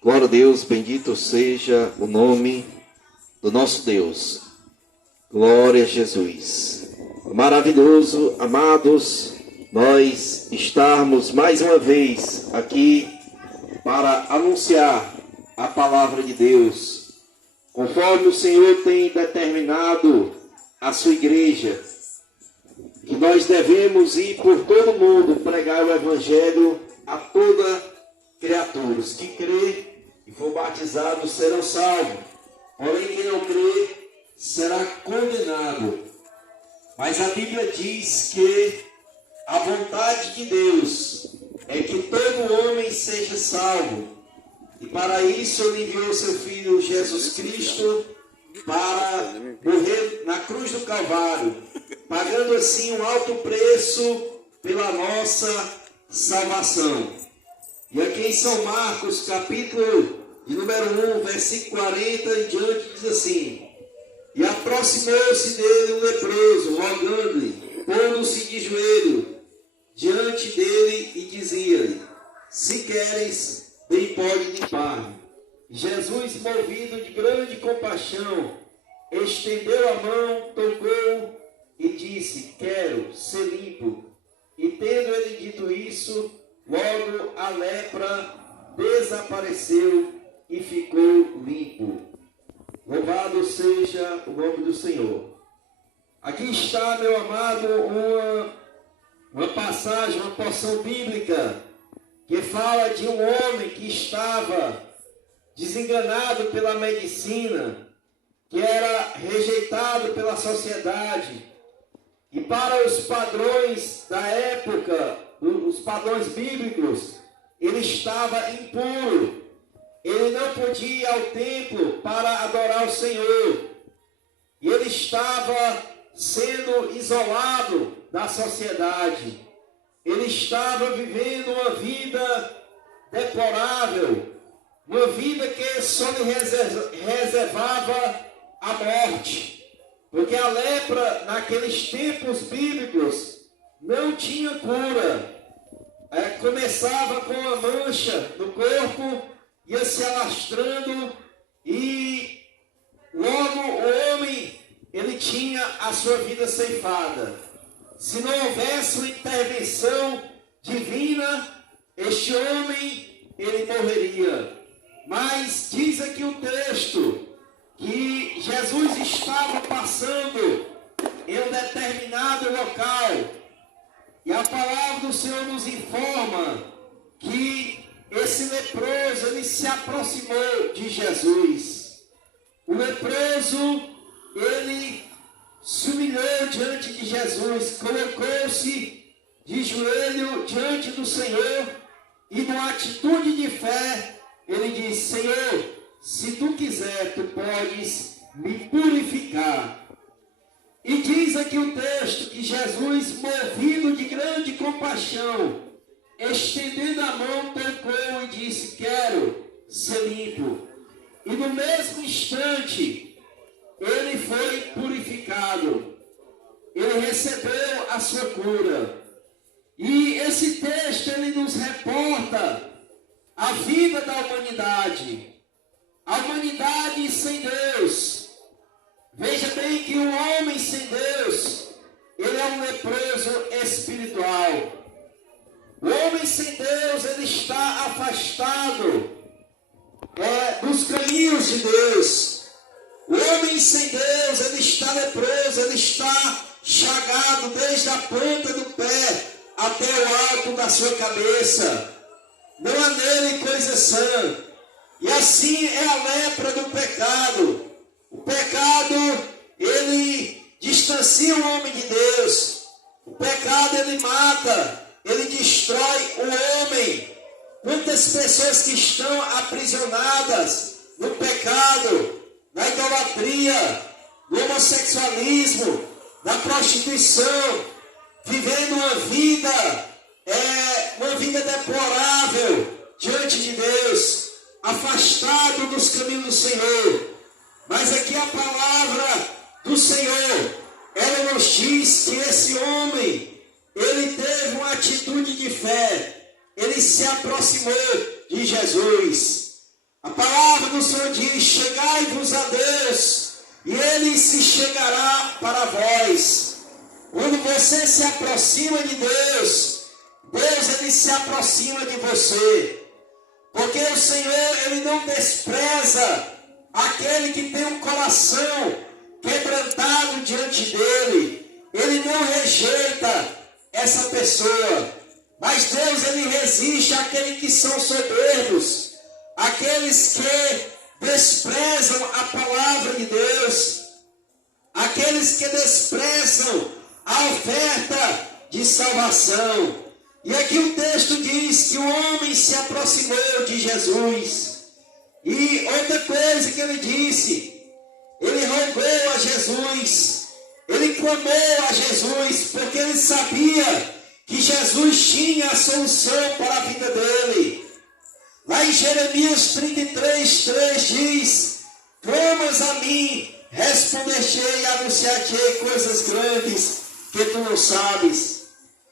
Glória a Deus, bendito seja o nome do nosso Deus. Glória a Jesus. Maravilhoso, amados, nós estarmos mais uma vez aqui para anunciar a palavra de Deus, conforme o Senhor tem determinado a sua igreja, que nós devemos ir por todo mundo pregar o evangelho a toda criatura. Os que crê e for batizado serão salvos, porém quem não crê será condenado. Mas a Bíblia diz que a vontade de Deus é que todo homem seja salvo, e para isso Ele enviou seu Filho Jesus Cristo para morrer na cruz do Calvário, pagando assim um alto preço pela nossa salvação. E aqui em São Marcos, capítulo de número 1, versículo 40 em diante, diz assim: E aproximou-se dele um leproso, rogando-lhe, pondo-se de joelho diante dele e dizia-lhe: Se queres, bem pode limpar-me. Jesus, movido de grande compaixão, estendeu a mão, tocou e disse: Quero ser limpo. E tendo ele dito isso, logo a lepra desapareceu e ficou limpo. Louvado seja o nome do Senhor. Aqui está, meu amado, uma passagem, uma porção bíblica que fala de um homem que estava desenganado pela medicina, que era rejeitado pela sociedade, e para os padrões da época, os padrões bíblicos, ele estava impuro. Ele não podia ir ao templo para adorar o Senhor. E ele estava sendo isolado da sociedade. Ele estava vivendo uma vida deplorável, uma vida que só lhe reservava a morte. Porque a lepra, naqueles tempos bíblicos, não tinha cura. Começava com uma mancha no corpo, ia se alastrando e logo o homem, ele tinha a sua vida ceifada. Se não houvesse uma intervenção divina, este homem, ele morreria. Mas diz aqui o texto que Jesus estava passando em um determinado local. E a palavra do Senhor nos informa que esse leproso, ele se aproximou de Jesus. O leproso, ele se humilhou diante de Jesus, colocou-se de joelho diante do Senhor e numa atitude de fé, ele disse: Senhor, se tu quiser, tu podes me purificar. E diz aqui o texto que Jesus, movido de grande compaixão, estendendo a mão, tocou e disse: Quero ser limpo. E no mesmo instante, ele foi purificado. Ele recebeu a sua cura. E esse texto, ele nos reporta a vida da humanidade. A humanidade sem Deus. Veja bem que um homem sem Deus, ele é um leproso espiritual. O homem sem Deus, ele está afastado dos caminhos de Deus. O homem sem Deus, ele está leproso, ele está chagado desde a ponta do pé até o alto da sua cabeça. Não há nele coisa sã. E assim é a lepra do pecado. O pecado, ele distancia o homem de Deus. O pecado, ele mata, ele destrói o homem. Quantas pessoas que estão aprisionadas no pecado, na idolatria, no homossexualismo, na prostituição, vivendo uma vida deplorável diante de Deus, afastado dos caminhos do Senhor. Mas aqui a palavra do Senhor, ela nos diz que esse homem, ele teve uma atitude de fé, ele se aproximou de Jesus. A palavra do Senhor diz: chegai-vos a Deus, e Ele se chegará para vós. Quando você se aproxima de Deus, Deus Ele se aproxima de você. Porque o Senhor, Ele não despreza aquele que tem um coração quebrantado diante dEle. Ele não rejeita essa pessoa. Mas Deus, Ele resiste àqueles que são soberbos, aqueles que desprezam a palavra de Deus, aqueles que desprezam a oferta de salvação. E aqui o texto diz que o homem se aproximou de Jesus. E outra coisa que ele disse, ele rogou a Jesus, ele clamou a Jesus, porque ele sabia que Jesus tinha a solução para a vida dele. Lá em Jeremias 33:3 diz: clamas a mim, responder-te-ei e anunciar-te-ei coisas grandes que tu não sabes.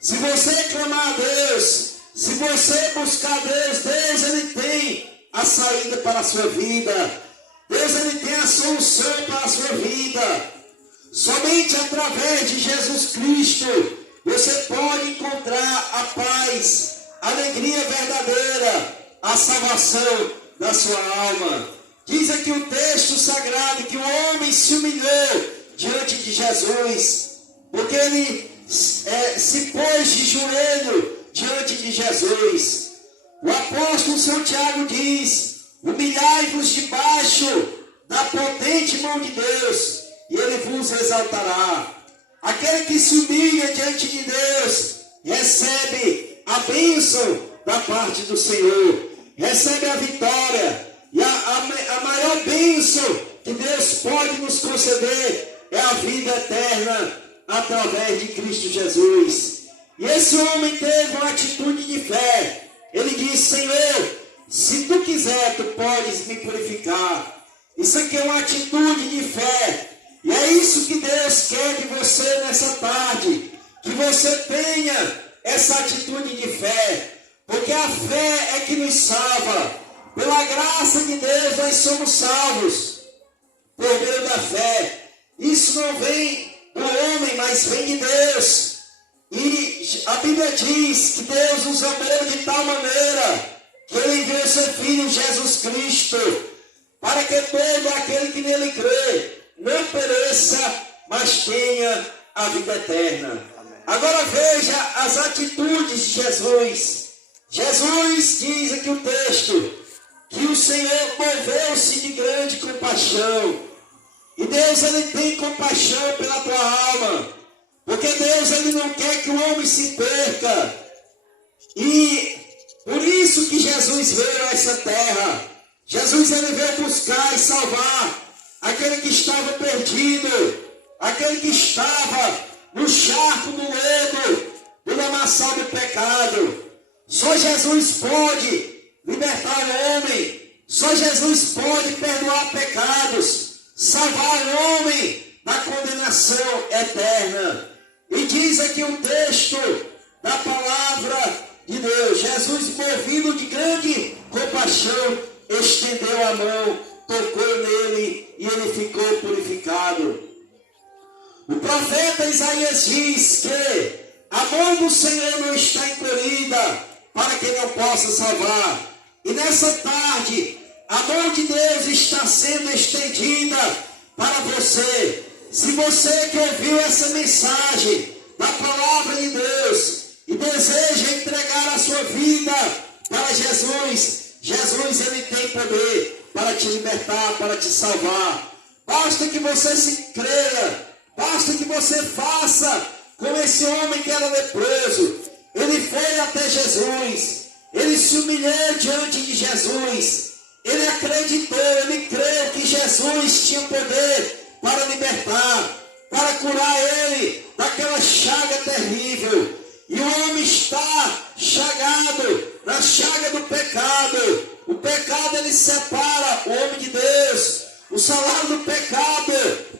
Se você clamar a Deus, se você buscar a Deus, Deus Ele tem a saída para a sua vida. Deus Ele tem a solução para a sua vida. Somente através de Jesus Cristo você pode encontrar a paz, a alegria verdadeira, a salvação da sua alma. Diz aqui o texto sagrado que o homem se humilhou diante de Jesus, porque ele se pôs de joelho diante de Jesus. O apóstolo São Tiago diz: humilhai-vos debaixo da potente mão de Deus, e Ele vos exaltará. Aquele que se humilha diante de Deus recebe a bênção da parte do Senhor, recebe a vitória. E a maior bênção que Deus pode nos conceder é a vida eterna através de Cristo Jesus. E esse homem teve uma atitude de fé. Ele disse: Senhor, se tu quiser, tu podes me purificar. Isso aqui é uma atitude de fé. E é isso que Deus quer de você nessa tarde, que você tenha essa atitude de fé, porque a fé é que nos salva. Pela graça de Deus nós somos salvos, por meio da fé. Isso não vem do homem, mas vem de Deus. E a Bíblia diz que Deus nos amou de tal maneira que Ele enviou seu Filho Jesus Cristo, para que todo aquele que nele crê não pereça, mas tenha a vida eterna. Agora veja as atitudes de Jesus. Jesus diz aqui o texto que o Senhor moveu-se de grande compaixão. E Deus, Ele tem compaixão pela tua alma, porque Deus, Ele não quer que o homem se perca. E por isso que Jesus veio a essa terra. Jesus, Ele veio buscar e salvar aquele que estava perdido, aquele que estava no charco do medo, do lamaçal do pecado. Só Jesus pode libertar o homem, só Jesus pode perdoar pecados, salvar o homem da condenação eterna. E diz aqui o texto da palavra de Deus: Jesus, movido de grande compaixão, estendeu a mão, tocou nele e ele ficou purificado. O profeta Isaías diz que a mão do Senhor não está encolhida para que não possa salvar. E nessa tarde, a mão de Deus está sendo estendida para você. Se você que ouviu essa mensagem da palavra de Deus e deseja entregar a sua vida para Jesus, Jesus, Ele tem poder para te libertar, para te salvar. Basta que você se creia, basta que você faça como esse homem que era leproso. Ele foi até Jesus, ele se humilhou diante de Jesus, ele acreditou, ele creu que Jesus tinha poder para libertar, para curar ele daquela chaga terrível. E o homem está chagado na chaga do pecado. O pecado, ele separa o homem de Deus. O salário do pecado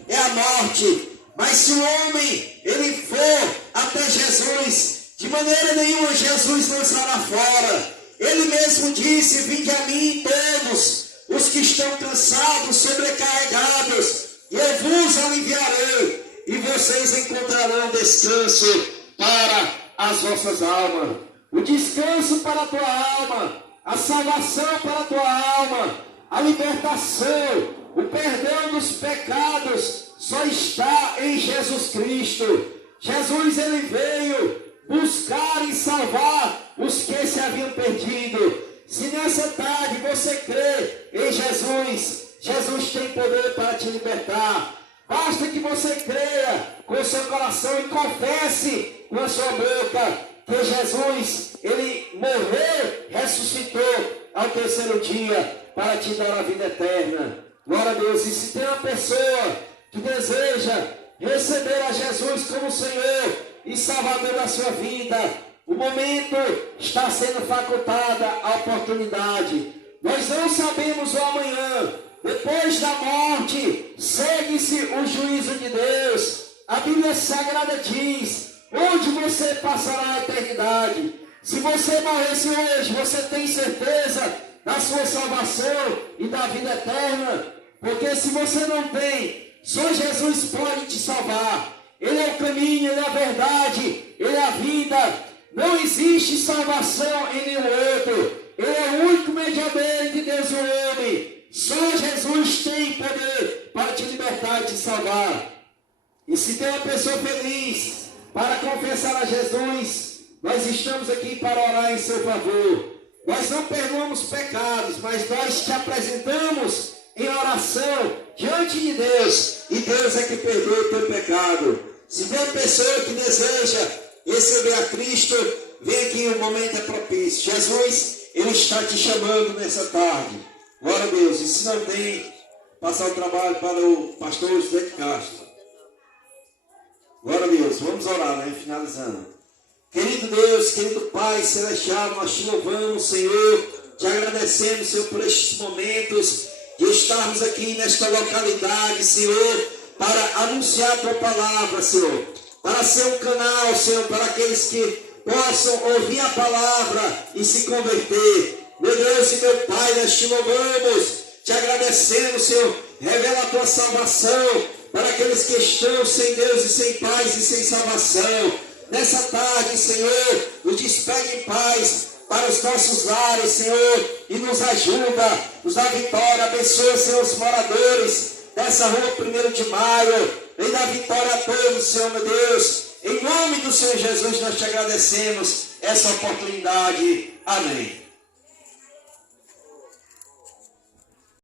é a morte. Mas se o homem, ele for até Jesus, de maneira nenhuma Jesus lançará fora. Ele mesmo disse: vinde a mim todos vos aliviarei, e vocês encontrarão descanso para as vossas almas. O descanso para a tua alma, a salvação para a tua alma, a libertação, o perdão dos pecados só está em Jesus Cristo. Jesus, ele veio buscar e salvar os que se haviam perdido. Se nessa tarde você crê em Jesus, Jesus tem poder para te libertar. Basta que você creia com o seu coração e confesse com a sua boca que Jesus, ele morreu, ressuscitou ao terceiro dia para te dar a vida eterna. Glória a Deus. E se tem uma pessoa que deseja receber a Jesus como Senhor e Salvador da sua vida, o momento está sendo facultada a oportunidade. Nós não sabemos o amanhã. Depois da morte, segue-se o juízo de Deus. A Bíblia Sagrada diz: onde você passará a eternidade? Se você morresse hoje, você tem certeza da sua salvação e da vida eterna? Porque se você não tem, só Jesus pode te salvar. Ele é o caminho, ele é a verdade, ele é a vida. Não existe salvação em nenhum outro. Ele é o único mediador entre Deus e o homem. Só Jesus tem poder para te libertar e te salvar. E se tem uma pessoa feliz para confessar a Jesus, nós estamos aqui para orar em seu favor. Nós não perdoamos pecados, mas nós te apresentamos em oração diante de Deus. E Deus é que perdoa o teu pecado. Se tem uma pessoa que deseja receber a Cristo, vem aqui, o momento é propício. Jesus, ele está te chamando nessa tarde. Glória a Deus. E se não tem, passar o trabalho para o pastor José de Castro. Glória a Deus. Vamos orar, né? Finalizando. Querido Deus, querido Pai Celestial, nós te louvamos, Senhor. Te agradecemos, Senhor, por estes momentos de estarmos aqui nesta localidade, Senhor, para anunciar a tua palavra, Senhor. Para ser um canal, Senhor, para aqueles que possam ouvir a palavra e se converter. Meu Deus e meu Pai, nós te louvamos, te agradecemos, Senhor. Revela a tua salvação para aqueles que estão sem Deus e sem paz e sem salvação. Nessa tarde, Senhor, nos despede em paz para os nossos lares, Senhor, e nos ajuda, nos dá vitória. Abençoa, Senhor, os moradores dessa rua 1º de Maio. Vem dar vitória a todos, Senhor, meu Deus. Em nome do Senhor Jesus, nós te agradecemos essa oportunidade. Amém.